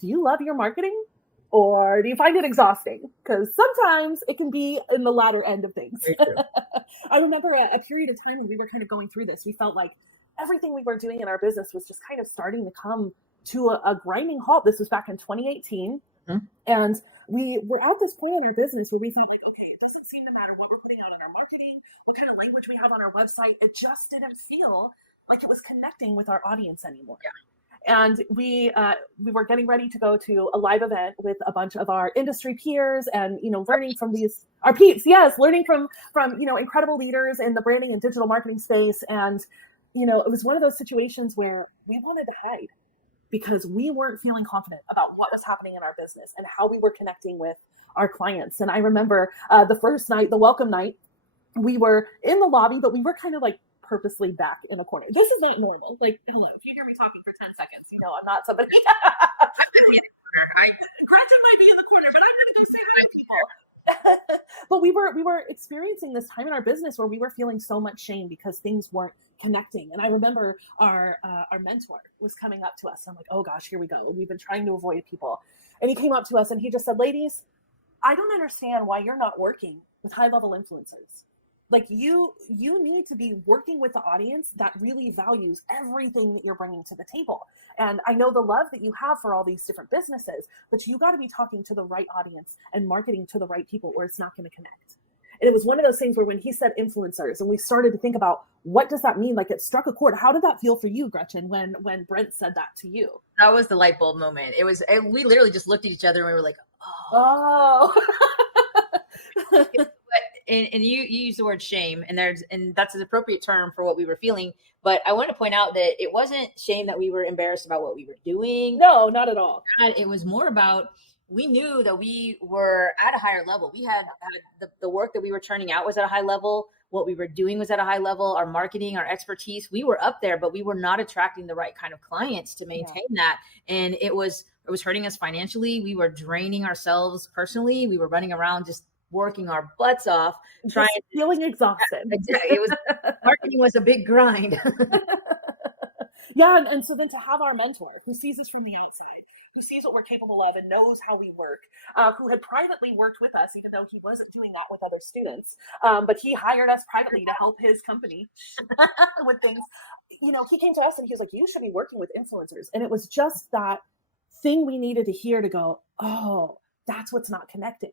do you love your marketing or do you find it exhausting? Because sometimes it can be in the latter end of things. Very true. I remember a period of time when we were kind of going through this, we felt like everything we were doing in our business was just kind of starting to come to a grinding halt. This was back in 2018. Mhm. And we were at this point in our business where we felt like, okay, it doesn't seem to matter what we're putting out in our marketing, what kind of language we have on our website. It just didn't feel like it was connecting with our audience anymore. Yeah. And we were getting ready to go to a live event with a bunch of our industry peers, and learning from our peeps, yes, learning from incredible leaders in the branding and digital marketing space. And it was one of those situations where we wanted to hide because we weren't feeling confident about what was happening in our business and how we were connecting with our clients. And I remember the first night, the welcome night, we were in the lobby, but we were kind of like purposely back in a corner. This is not normal. Like, hello, if you hear me talking for 10 seconds, I'm not somebody. Gretchen might be in the corner, but I'm going to go say hi to people. But we were experiencing this time in our business where we were feeling so much shame because things weren't connecting. And I remember our mentor was coming up to us. And I'm like, oh gosh, here we go. We've been trying to avoid people. And he came up to us and he just said, ladies, I don't understand why you're not working with high-level influencers. Like you need to be working with the audience that really values everything that you're bringing to the table. And I know the love that you have for all these different businesses, but you got to be talking to the right audience and marketing to the right people, or it's not going to connect. And it was one of those things where when he said influencers and we started to think about what does that mean, like it struck a chord. How did that feel for you, Gretchen, when Brent said that to you? That was the light bulb moment. We literally just looked at each other and we were like, oh. And you use the word shame, and that's an appropriate term for what we were feeling. But I want to point out that it wasn't shame that we were embarrassed about what we were doing. No, not at all. It was more about, we knew that we were at a higher level. We had the work that we were churning out was at a high level. What we were doing was at a high level. Our marketing, our expertise, we were up there, but we were not attracting the right kind of clients to maintain that. And it was hurting us financially. We were draining ourselves personally. We were running around just working our butts off, feeling exhausted. Exactly. Marketing was a big grind. Yeah, and so then to have our mentor who sees us from the outside, who sees what we're capable of and knows how we work, who had privately worked with us, even though he wasn't doing that with other students, but he hired us privately to help his company with things. He came to us and he was like, you should be working with influencers. And it was just that thing we needed to hear to go, oh, that's what's not connecting.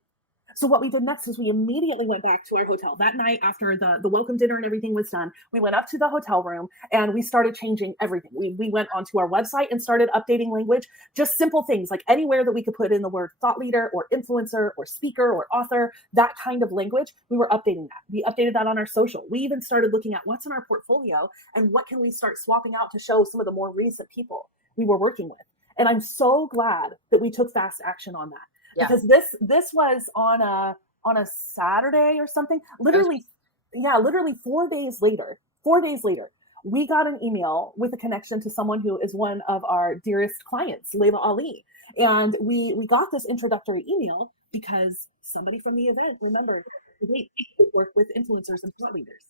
So what we did next is we immediately went back to our hotel that night after the welcome dinner and everything was done. We went up to the hotel room and we started changing everything. We went onto our website and started updating language, just simple things like anywhere that we could put in the word thought leader or influencer or speaker or author, that kind of language, we were updating that. We updated that on our social. We even started looking at what's in our portfolio and what can we start swapping out to show some of the more recent people we were working with. And I'm so glad that we took fast action on that. Yeah. Because this was on a Saturday or something. Literally 4 days later, we got an email with a connection to someone who is one of our dearest clients, Layla Ali. And we got this introductory email because somebody from the event remembered they work with influencers and thought leaders.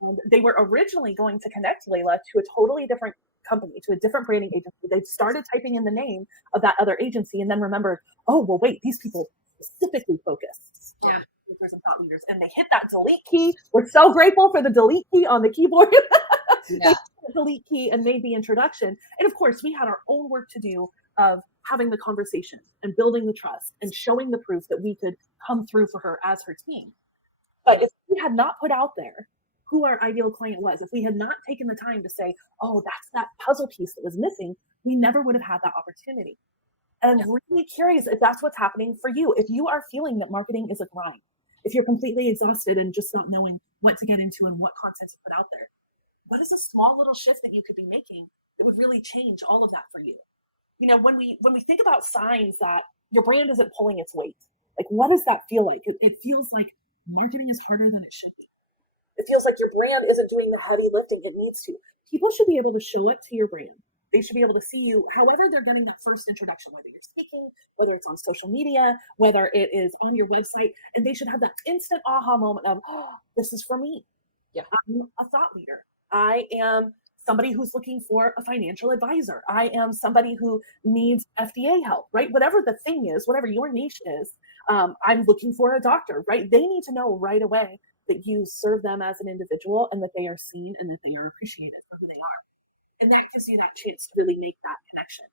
And they were originally going to connect Layla to a totally different company, to a different branding agency. They started typing in the name of that other agency and then remembered, oh, well, wait, these people specifically focus on influencers and thought leaders. And they hit that delete key. We're so grateful for the delete key on the keyboard. Yeah. The delete key and made the introduction. And of course, we had our own work to do of having the conversation and building the trust and showing the proof that we could come through for her as her team. But if we had not put out there who our ideal client was, if we had not taken the time to say, oh, that's that puzzle piece that was missing, we never would have had that opportunity. And I'm really curious if that's what's happening for you. If you are feeling that marketing is a grind, if you're completely exhausted and just not knowing what to get into and what content to put out there, what is a small little shift that you could be making that would really change all of that for you? When we think about signs that your brand isn't pulling its weight, like what does that feel like? It feels like marketing is harder than it should be. It feels like your brand isn't doing the heavy lifting it needs to. People should be able to show up to your brand. They should be able to see you however they're getting that first introduction, whether you're speaking, whether it's on social media, whether it is on your website, and they should have that instant aha moment of, oh, this is for me. Yeah. I'm a thought leader. I am somebody who's looking for a financial advisor. I am somebody who needs FDA help, right? Whatever the thing is, whatever your niche is, I'm looking for a doctor, right? They need to know right away that you serve them as an individual and that they are seen and that they are appreciated for who they are. And that gives you that chance to really make that connection.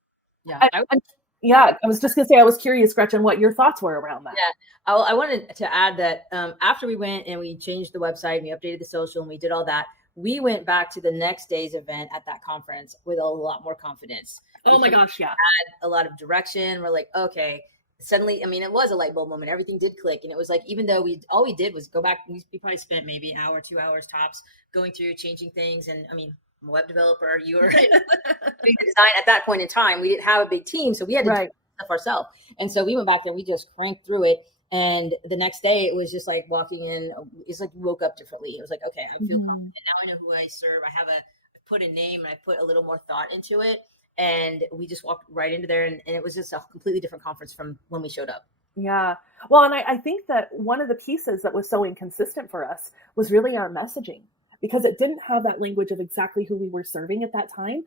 Yeah. I was just going to say, I was curious, Gretchen, what your thoughts were around that. Yeah. I wanted to add that after we went and we changed the website, we updated the social, and we did all that, we went back to the next day's event at that conference with a lot more confidence. Oh my gosh, yeah. Had a lot of direction. We're like, okay, suddenly, I mean, it was a light bulb moment. Everything did click. And it was like, even though all we did was go back, we probably spent maybe an hour, 2 hours tops going through, changing things. And I mean, I'm a web developer, you were doing the design at that point in time. We didn't have a big team, so we had to do stuff ourselves. And so we went back there, we just cranked through it. And the next day it was just like walking in, it's like you woke up differently. It was like, okay, I feel confident. Now I know who I serve. I put a name and I put a little more thought into it. And we just walked right into there. And it was just a completely different conference from when we showed up. Yeah. Well, and I think that one of the pieces that was so inconsistent for us was really our messaging, because it didn't have that language of exactly who we were serving at that time.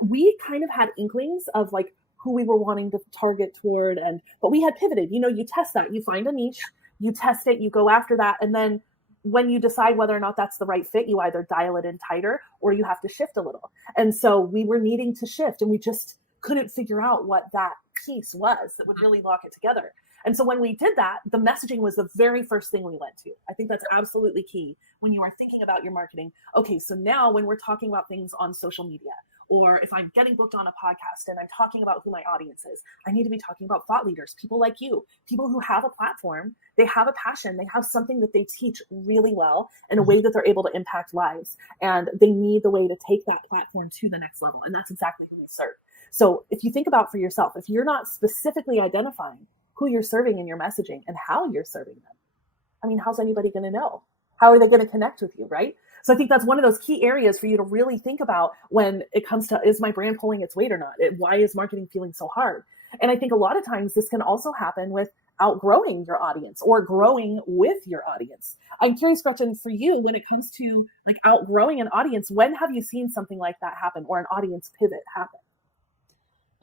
We kind of had inklings of like who we were wanting to target toward, but we had pivoted. You test that, you find a niche, you test it, you go after that, and then when you decide whether or not that's the right fit, you either dial it in tighter or you have to shift a little. And so we were needing to shift, and we just couldn't figure out what that piece was that would really lock it together. And so when we did that, the messaging was the very first thing we went to. I think that's absolutely key when you are thinking about your marketing. Okay, so now when we're talking about things on social media, or if I'm getting booked on a podcast and I'm talking about who my audience is, I need to be talking about thought leaders, people like you, people who have a platform, they have a passion, they have something that they teach really well in a way that they're able to impact lives. And they need the way to take that platform to the next level. And that's exactly who we serve. So if you think about for yourself, if you're not specifically identifying who you're serving in your messaging and how you're serving them, I mean, how's anybody going to know? How are they going to connect with you, right? So I think that's one of those key areas for you to really think about when it comes to, is my brand pulling its weight or not? Why is marketing feeling so hard? And I think a lot of times this can also happen with outgrowing your audience or growing with your audience. I'm curious, Gretchen, for you, when it comes to like outgrowing an audience, when have you seen something like that happen or an audience pivot happen?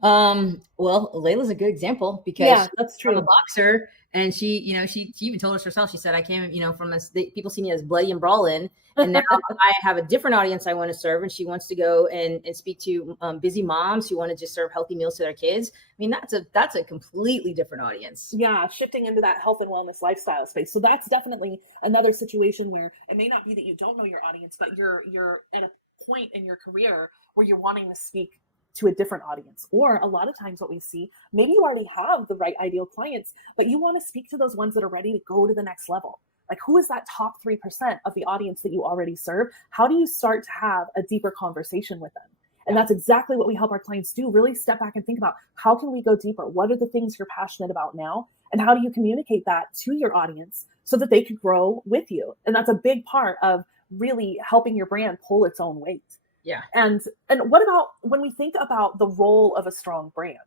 Well, Layla's a good example because that's true. I'm a boxer, and she even told us herself, she said, I came, from people see me as bloody and brawling, and now I have a different audience I want to serve. And she wants to go and speak to busy moms who want to just serve healthy meals to their kids. I mean, that's a completely different audience. Yeah. Shifting into that health and wellness lifestyle space. So that's definitely another situation where it may not be that you don't know your audience, but you're at a point in your career where you're wanting to speak to a different audience. Or a lot of times what we see, maybe you already have the right ideal clients, but you want to speak to those ones that are ready to go to the next level. Like, who is that top 3% of the audience that you already serve? How do you start to have a deeper conversation with them? And that's exactly what we help our clients do. Really step back and think about, how can we go deeper? What are the things you're passionate about now? And how do you communicate that to your audience so that they could grow with you? And that's a big part of really helping your brand pull its own weight. Yeah. And what about when we think about the role of a strong brand?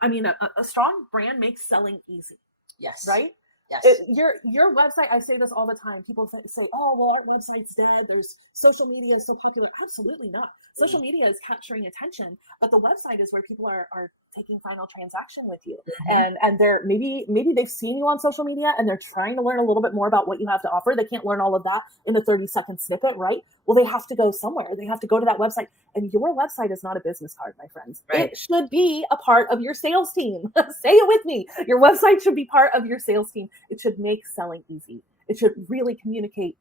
I mean, a strong brand makes selling easy. Yes. Right? Yes. Your website, I say this all the time. People say, oh, well, our website's dead. There's social media is so popular. Absolutely not. Social media is capturing attention, but the website is where people are taking final transaction with you. And they're maybe they've seen you on social media and they're trying to learn a little bit more about what you have to offer. They can't learn all of that in a 30-second snippet, right? Well, they have to go somewhere. They have to go to that website. And your website is not a business card, my friends. Right. It should be a part of your sales team. Say it with me. Your website should be part of your sales team. It should make selling easy. It should really communicate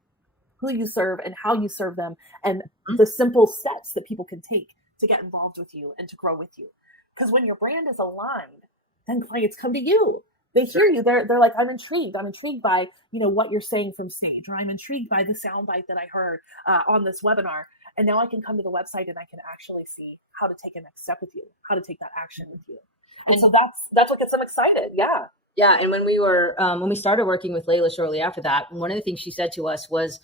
who you serve and how you serve them and the simple steps that people can take to get involved with you and to grow with you. Because when your brand is aligned, then clients come to you. They hear you. They're like, I'm intrigued. I'm intrigued by, what you're saying from stage, or I'm intrigued by the soundbite that I heard on this webinar. And now I can come to the website and I can actually see how to take a next step with you, how to take that action with you. And so that's what gets them excited. Yeah. Yeah. And when we started working with Layla shortly after that, one of the things she said to us was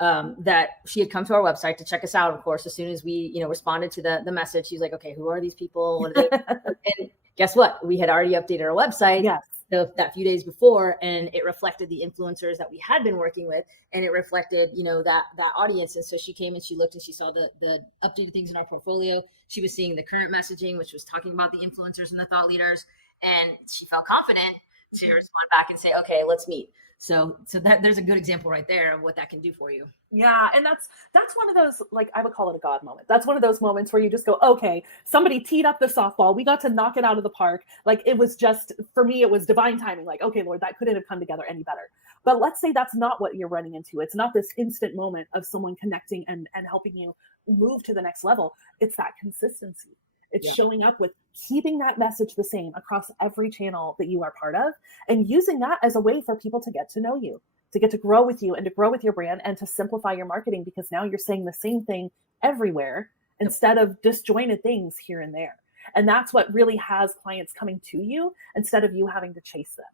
that she had come to our website to check us out. Of course, as soon as we, responded to the message, she's like, okay, who are these people? What are they? And guess what? We had already updated our website. Yes. that few days before, and it reflected the influencers that we had been working with, and it reflected, that audience. And so she came and she looked and she saw the updated things in our portfolio. She was seeing the current messaging, which was talking about the influencers and the thought leaders, and she felt confident to respond back and say, okay, let's meet. So that there's a good example right there of what that can do for you. Yeah, and that's one of those, like, I would call it a God moment. That's one of those moments where you just go, okay, somebody teed up the softball. We got to knock it out of the park. Like, it was just, for me, it was divine timing. Like, okay, Lord, that couldn't have come together any better. But let's say that's not what you're running into. It's not this instant moment of someone connecting and helping you move to the next level. It's that consistency. It's showing up with keeping that message the same across every channel that you are part of, and using that as a way for people to get to know you, to get to grow with you and to grow with your brand and to simplify your marketing, because now you're saying the same thing everywhere instead of disjointed things here and there. And that's what really has clients coming to you instead of you having to chase them.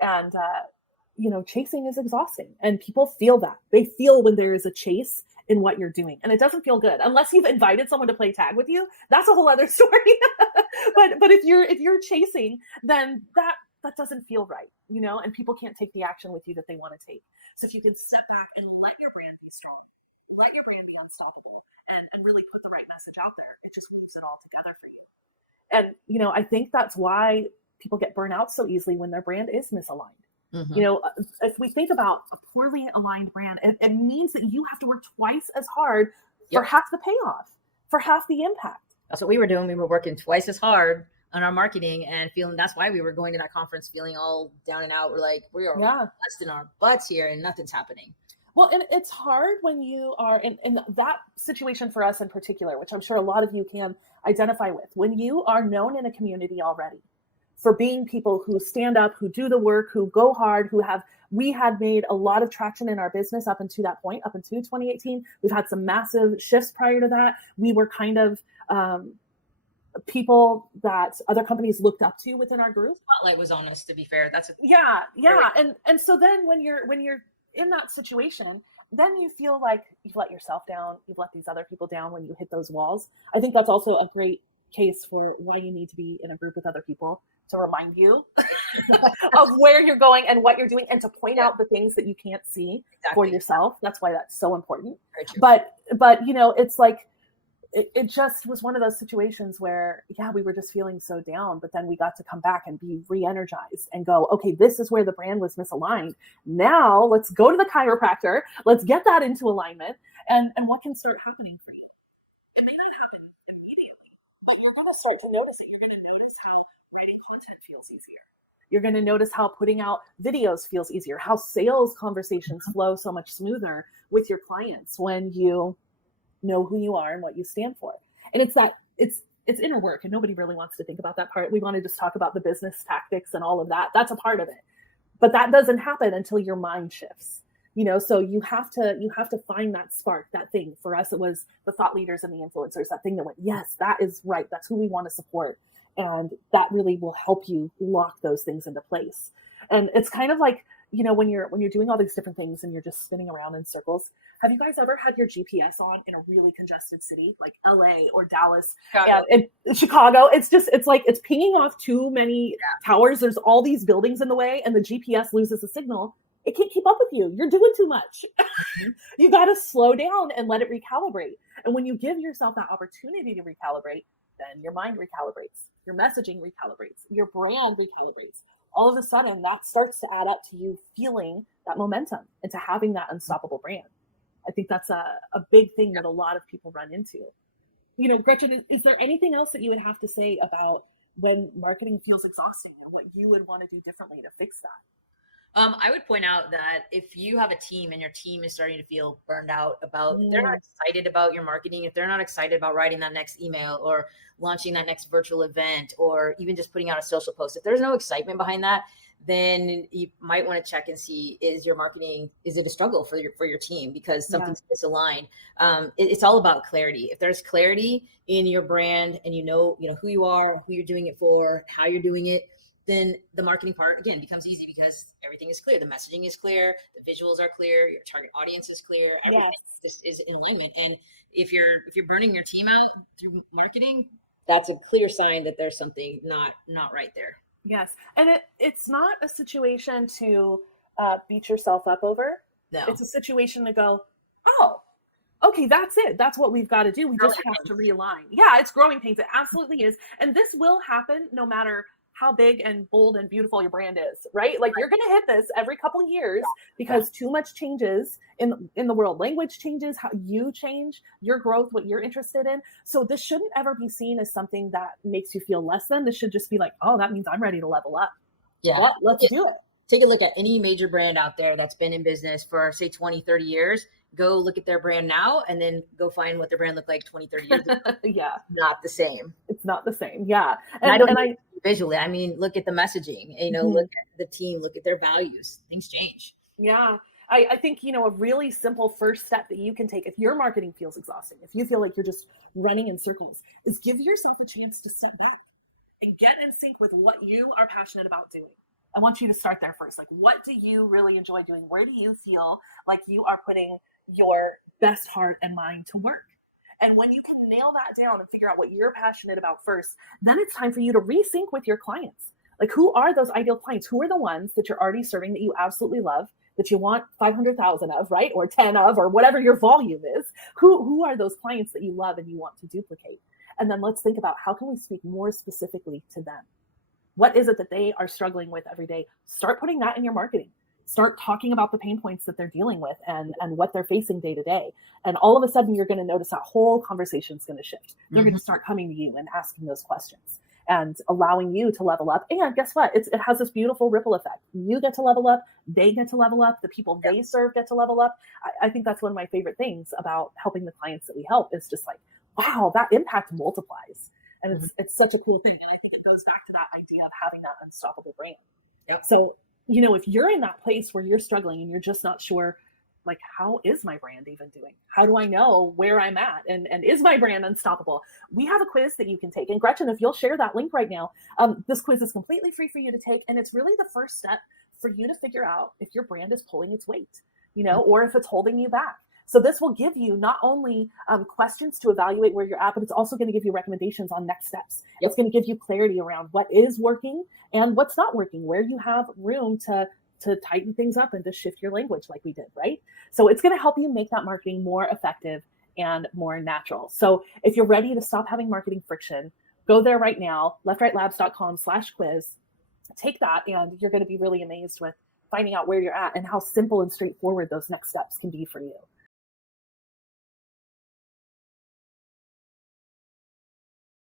And, chasing is exhausting, and people feel that. They feel when there is a chase in what you're doing, and it doesn't feel good unless you've invited someone to play tag with you. That's a whole other story. but if you're chasing, then that doesn't feel right, and people can't take the action with you that they want to take. So if you can step back and let your brand be strong, let your brand be unstoppable, and really put the right message out there, it just moves it all together for you. And I think that's why people get burnt out so easily when their brand is misaligned. If we think about a poorly aligned brand, it means that you have to work twice as hard for half the payoff, for half the impact. That's what we were doing. We were working twice as hard on our marketing and feeling, that's why we were going to that conference feeling all down and out. We're like, we are busting our butts here and nothing's happening. Well, and it's hard when you are in that situation for us in particular, which I'm sure a lot of you can identify with, when you are known in a community already for being people who stand up, who do the work, who go hard, we had made a lot of traction in our business up until that point, up until 2018. We've had some massive shifts prior to that. We were kind of people that other companies looked up to within our group. Spotlight was on us, to be fair. And so then when you're in that situation, then you feel like you've let yourself down, you've let these other people down when you hit those walls. I think that's also a great case for why you need to be in a group with other people, to remind you of where you're going and what you're doing, and to point out the things that you can't see for yourself. That's why that's so important. But it's like, it just was one of those situations where, we were just feeling so down, but then we got to come back and be re-energized and go, okay, this is where the brand was misaligned. Now let's go to the chiropractor. Let's get that into alignment. And what can start happening for you? It may not happen immediately, but you're going to start to notice it. You're going to notice how writing content feels easier. You're going to notice how putting out videos feels easier, how sales conversations flow so much smoother with your clients when you know who you are and what you stand for. And it's inner work, and nobody really wants to think about that part. We want to just talk about the business tactics and all of that. That's a part of it. But that doesn't happen until your mind shifts. So you have to find that spark, that thing. For us, it was the thought leaders and the influencers, that thing that went, yes, that is right. That's who we want to support. And that really will help you lock those things into place. And it's kind of like, when you're doing all these different things and you're just spinning around in circles. Have you guys ever had your GPS on in a really congested city like LA or Dallas? And Chicago? It's like it's pinging off too many towers. There's all these buildings in the way, and the GPS loses the signal. It can't keep up with you. You're doing too much. You got to slow down and let it recalibrate. And when you give yourself that opportunity to recalibrate, then your mind recalibrates, your messaging recalibrates, your brand recalibrates. All of a sudden, that starts to add up to you feeling that momentum and to having that unstoppable brand. I think that's a big thing that a lot of people run into. Gretchen, is there anything else that you would have to say about when marketing feels exhausting and what you would want to do differently to fix that? I would point out that if you have a team and your team is starting to feel burned out about, if they're not excited about your marketing, if they're not excited about writing that next email or launching that next virtual event, or even just putting out a social post, if there's no excitement behind that, then you might want to check and see, is your marketing, is it a struggle for your team because something's misaligned? It's all about clarity. If there's clarity in your brand and you know who you are, who you're doing it for, how you're doing it, then the marketing part, again, becomes easy because everything is clear. The messaging is clear. The visuals are clear. Your target audience is clear. Everything just is in alignment. And if you're burning your team out through marketing, that's a clear sign that there's something not right there. Yes. And it's not a situation to beat yourself up over. No. It's a situation to go, oh, okay, that's it. That's what we've got to do. We just have to realign. Yeah, it's growing pains. It absolutely is. And this will happen no matter how big and bold and beautiful your brand is, right? Like you're going to hit this every couple of years because too much changes in the world. Language changes, how you change, your growth, what you're interested in. So this shouldn't ever be seen as something that makes you feel less than. This should just be like, oh, that means I'm ready to level up. Yeah. Well, let's do it. Take a look at any major brand out there that's been in business for say 20, 30 years. Go look at their brand now and then go find what their brand looked like 20, 30 years ago. Yeah. Not the same. It's not the same. Yeah. And I don't mean visually. I mean, look at the messaging, you know, look at the team, look at their values. Things change. Yeah. I think, you know, a really simple first step that you can take if your marketing feels exhausting, if you feel like you're just running in circles, is give yourself a chance to step back and get in sync with what you are passionate about doing. I want you to start there first. Like, what do you really enjoy doing? Where do you feel like you are putting your best heart and mind to work? And when you can nail that down and figure out what you're passionate about first, then it's time for you to resync with your clients. Like, who are those ideal clients? Who are the ones that you're already serving that you absolutely love, that you want 500,000 of, right? Or 10 of, or whatever your volume is. Who are those clients that you love and you want to duplicate? And then let's think about how can we speak more specifically to them? What is it that they are struggling with every day? Start putting that in your marketing. Start talking about the pain points that they're dealing with and what they're facing day to day. And all of a sudden, you're going to notice that whole conversation is going to shift. They're going to start coming to you and asking those questions and allowing you to level up. And guess what? It has this beautiful ripple effect. You get to level up. They get to level up. The people they serve get to level up. I think that's one of my favorite things about helping the clients that we help is just like, wow, that impact multiplies. And it's such a cool thing. And I think it goes back to that idea of having that unstoppable brand. Yep. So, you know, if you're in that place where you're struggling and you're just not sure, like, how is my brand even doing? How do I know where I'm at? And is my brand unstoppable? We have a quiz that you can take. And Gretchen, if you'll share that link right now, this quiz is completely free for you to take. And it's really the first step for you to figure out if your brand is pulling its weight, you know, or if it's holding you back. So this will give you not only questions to evaluate where you're at, but it's also going to give you recommendations on next steps. Yep. It's going to give you clarity around what is working and what's not working, where you have room to tighten things up and to shift your language like we did, right? So it's going to help you make that marketing more effective and more natural. So if you're ready to stop having marketing friction, go there right now, leftrightlabs.com/quiz. Take that and you're going to be really amazed with finding out where you're at and how simple and straightforward those next steps can be for you.